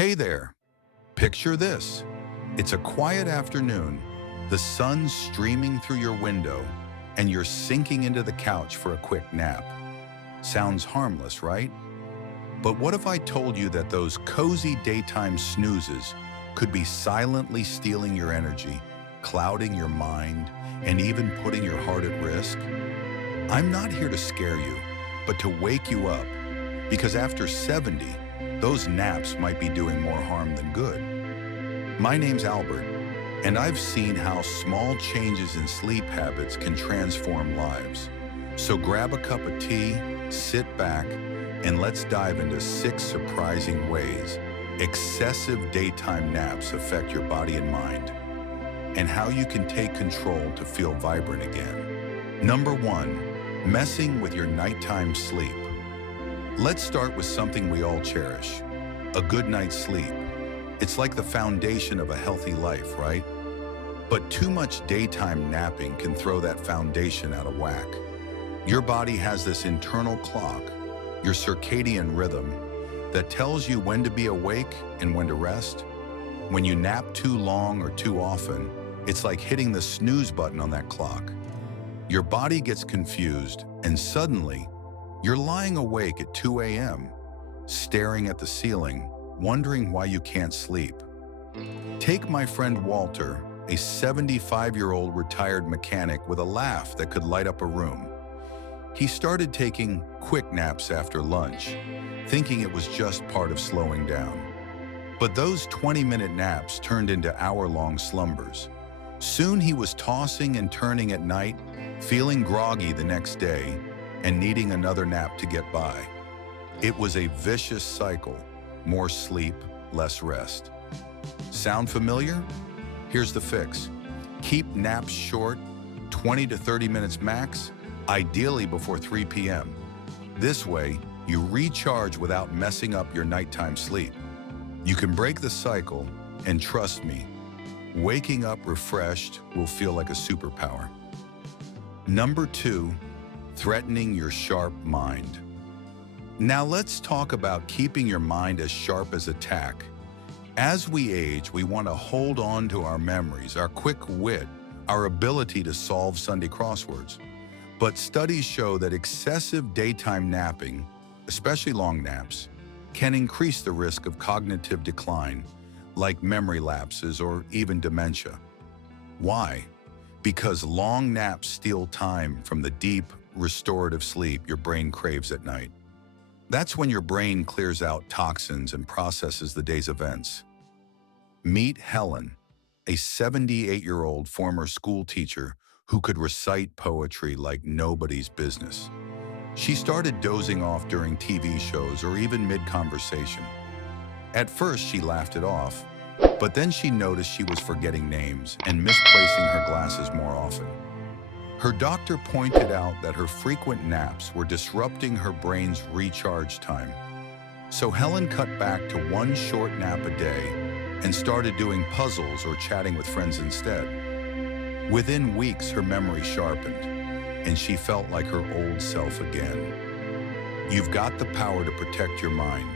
Hey there, picture this. It's a quiet afternoon, the sun's streaming through your window, and you're sinking into the couch for a quick nap. Sounds harmless, right? But what if I told you that those cozy daytime snoozes could be silently stealing your energy, clouding your mind, and even putting your heart at risk? I'm not here to scare you, but to wake you up, because after 70, those naps might be doing more harm than good. My name's Albert, and I've seen how small changes in sleep habits can transform lives. So grab a cup of tea, sit back, and let's dive into 6 surprising ways excessive daytime naps affect your body and mind, and how you can take control to feel vibrant again. Number 1, messing with your nighttime sleep. Let's start with something we all cherish, a good night's sleep. It's like the foundation of a healthy life, right? But too much daytime napping can throw that foundation out of whack. Your body has this internal clock, your circadian rhythm, that tells you when to be awake and when to rest. When you nap too long or too often, it's like hitting the snooze button on that clock. Your body gets confused, and suddenly, you're lying awake at 2 a.m., staring at the ceiling, wondering why you can't sleep. Take my friend Walter, a 75-year-old retired mechanic with a laugh that could light up a room. He started taking quick naps after lunch, thinking it was just part of slowing down. But those 20-minute naps turned into hour-long slumbers. Soon he was tossing and turning at night, feeling groggy the next day, and needing another nap to get by. It was a vicious cycle, more sleep, less rest. Sound familiar? Here's the fix. Keep naps short, 20 to 30 minutes max, ideally before 3 p.m. This way, you recharge without messing up your nighttime sleep. You can break the cycle, and trust me, waking up refreshed will feel like a superpower. Number 2, threatening your sharp mind. Now let's talk about keeping your mind as sharp as a tack. As we age, we want to hold on to our memories, our quick wit, our ability to solve Sunday crosswords. But studies show that excessive daytime napping, especially long naps, can increase the risk of cognitive decline, like memory lapses or even dementia. Why? Because long naps steal time from the deep, restorative sleep your brain craves at night. That's when your brain clears out toxins and processes the day's events. Meet Helen, a 78-year-old former school teacher who could recite poetry like nobody's business. She started dozing off during TV shows or even mid-conversation. At first, she laughed it off, but then she noticed she was forgetting names and misplacing her glasses more often. Her doctor pointed out that her frequent naps were disrupting her brain's recharge time. So Helen cut back to 1 short nap a day and started doing puzzles or chatting with friends instead. Within weeks, her memory sharpened, and she felt like her old self again. You've got the power to protect your mind.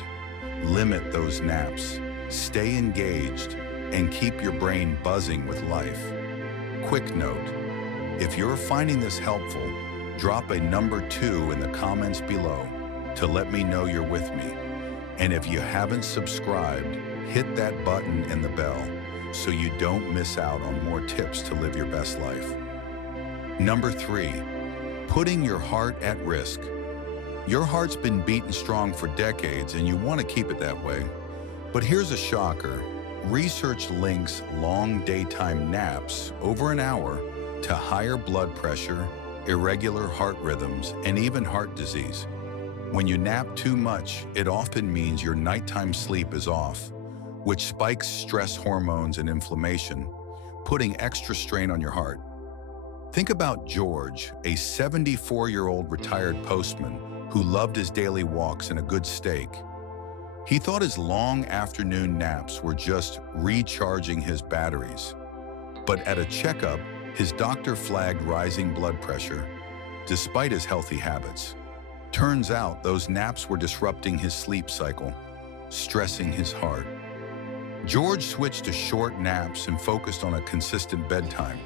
Limit those naps, stay engaged, and keep your brain buzzing with life. Quick note, if you're finding this helpful, drop a number 2 in the comments below to let me know you're with me. And if you haven't subscribed, hit that button and the bell so you don't miss out on more tips to live your best life. Number 3, putting your heart at risk. Your heart's been beating strong for decades and you want to keep it that way. But here's a shocker. Research links long daytime naps over an hour to higher blood pressure, irregular heart rhythms, and even heart disease. When you nap too much, it often means your nighttime sleep is off, which spikes stress hormones and inflammation, putting extra strain on your heart. Think about George, a 74-year-old retired postman who loved his daily walks and a good steak. He thought his long afternoon naps were just recharging his batteries. But at a checkup, his doctor flagged rising blood pressure, despite his healthy habits. Turns out those naps were disrupting his sleep cycle, stressing his heart. George switched to short naps and focused on a consistent bedtime.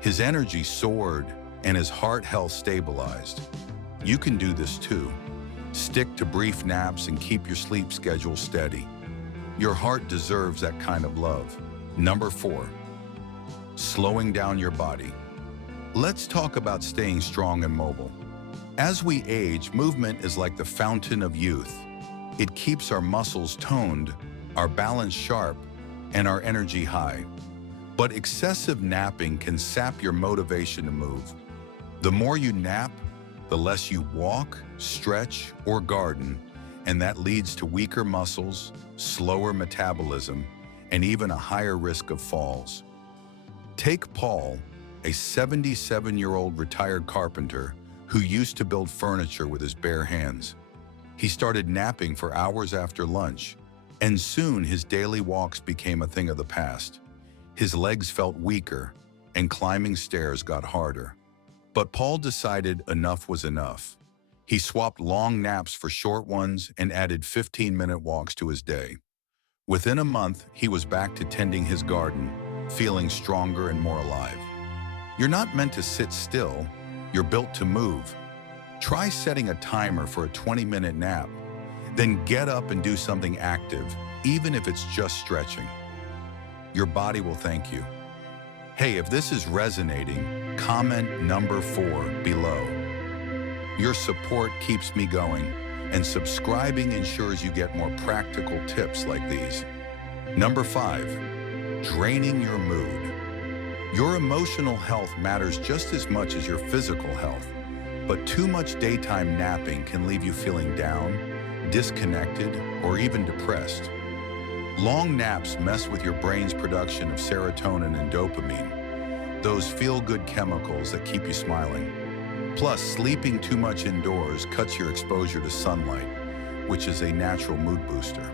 His energy soared and his heart health stabilized. You can do this too. Stick to brief naps and keep your sleep schedule steady. Your heart deserves that kind of love. Number 4, slowing down your body. Let's talk about staying strong and mobile. As we age, movement is like the fountain of youth. It keeps our muscles toned, our balance sharp, and our energy high. But excessive napping can sap your motivation to move. The more you nap, the less you walk, stretch, or garden, and that leads to weaker muscles, slower metabolism, and even a higher risk of falls. Take Paul, a 77-year-old retired carpenter who used to build furniture with his bare hands. He started napping for hours after lunch, and soon his daily walks became a thing of the past. His legs felt weaker, and climbing stairs got harder. But Paul decided enough was enough. He swapped long naps for short ones and added 15-minute walks to his day. Within a month, he was back to tending his garden, feeling stronger and more alive. You're not meant to sit still, you're built to move. Try setting a timer for a 20-minute nap, then get up and do something active, even if it's just stretching. Your body will thank you. Hey, if this is resonating, comment number 4 below. Your support keeps me going, and subscribing ensures you get more practical tips like these. Number 5, draining your mood. Your emotional health matters just as much as your physical health, but too much daytime napping can leave you feeling down, disconnected, or even depressed. Long naps mess with your brain's production of serotonin and dopamine, those feel-good chemicals that keep you smiling. Plus, sleeping too much indoors cuts your exposure to sunlight, which is a natural mood booster.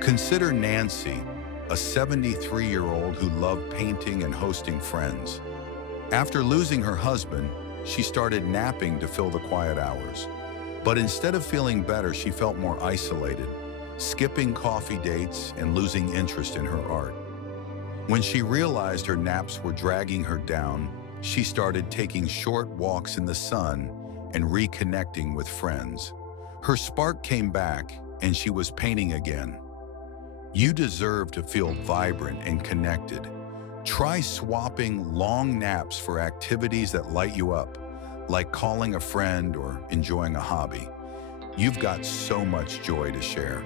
Consider Nancy, a 73-year-old who loved painting and hosting friends. After losing her husband, she started napping to fill the quiet hours. But instead of feeling better, she felt more isolated, skipping coffee dates and losing interest in her art. When she realized her naps were dragging her down, she started taking short walks in the sun and reconnecting with friends. Her spark came back, and she was painting again. You deserve to feel vibrant and connected. Try swapping long naps for activities that light you up, like calling a friend or enjoying a hobby. You've got so much joy to share.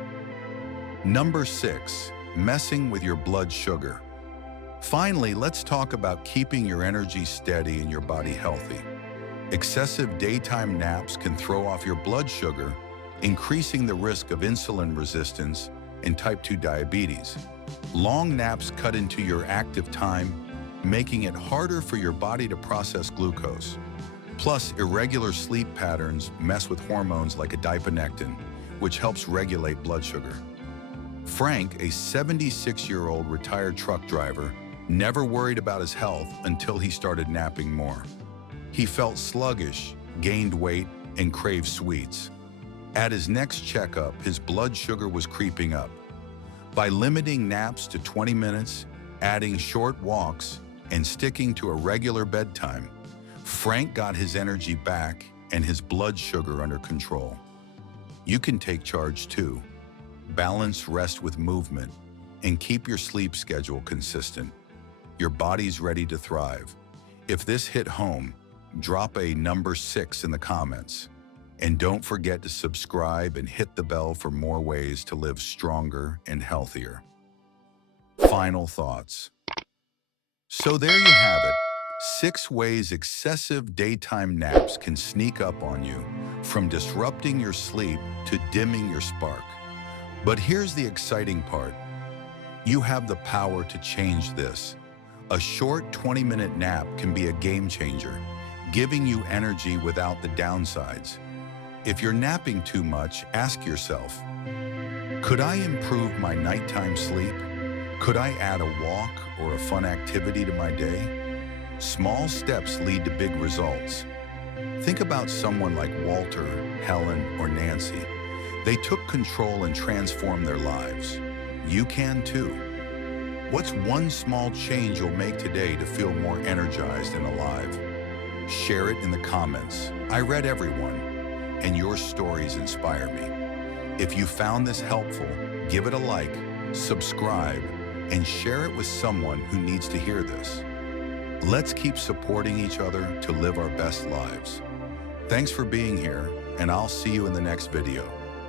Number 6, messing with your blood sugar. Finally, let's talk about keeping your energy steady and your body healthy. Excessive daytime naps can throw off your blood sugar, increasing the risk of insulin resistance and type 2 diabetes. Long naps cut into your active time, making it harder for your body to process glucose. Plus, irregular sleep patterns mess with hormones like adiponectin, which helps regulate blood sugar. Frank, a 76-year-old retired truck driver, never worried about his health until he started napping more. He felt sluggish, gained weight, and craved sweets. At his next checkup, his blood sugar was creeping up. By limiting naps to 20 minutes, adding short walks, and sticking to a regular bedtime, Frank got his energy back and his blood sugar under control. You can take charge too. Balance rest with movement and keep your sleep schedule consistent. Your body's ready to thrive. If this hit home, drop a number 6 in the comments. And don't forget to subscribe and hit the bell for more ways to live stronger and healthier. Final thoughts. So there you have it. 6 ways excessive daytime naps can sneak up on you, from disrupting your sleep to dimming your spark. But here's the exciting part. You have the power to change this. A short 20-minute nap can be a game changer, giving you energy without the downsides. If you're napping too much, ask yourself, could I improve my nighttime sleep? Could I add a walk or a fun activity to my day? Small steps lead to big results. Think about someone like Walter, Helen, or Nancy. They took control and transformed their lives. You can too. What's one small change you'll make today to feel more energized and alive? Share it in the comments. I read everyone, and your stories inspire me. If you found this helpful, give it a like, subscribe, and share it with someone who needs to hear this. Let's keep supporting each other to live our best lives. Thanks for being here, and I'll see you in the next video.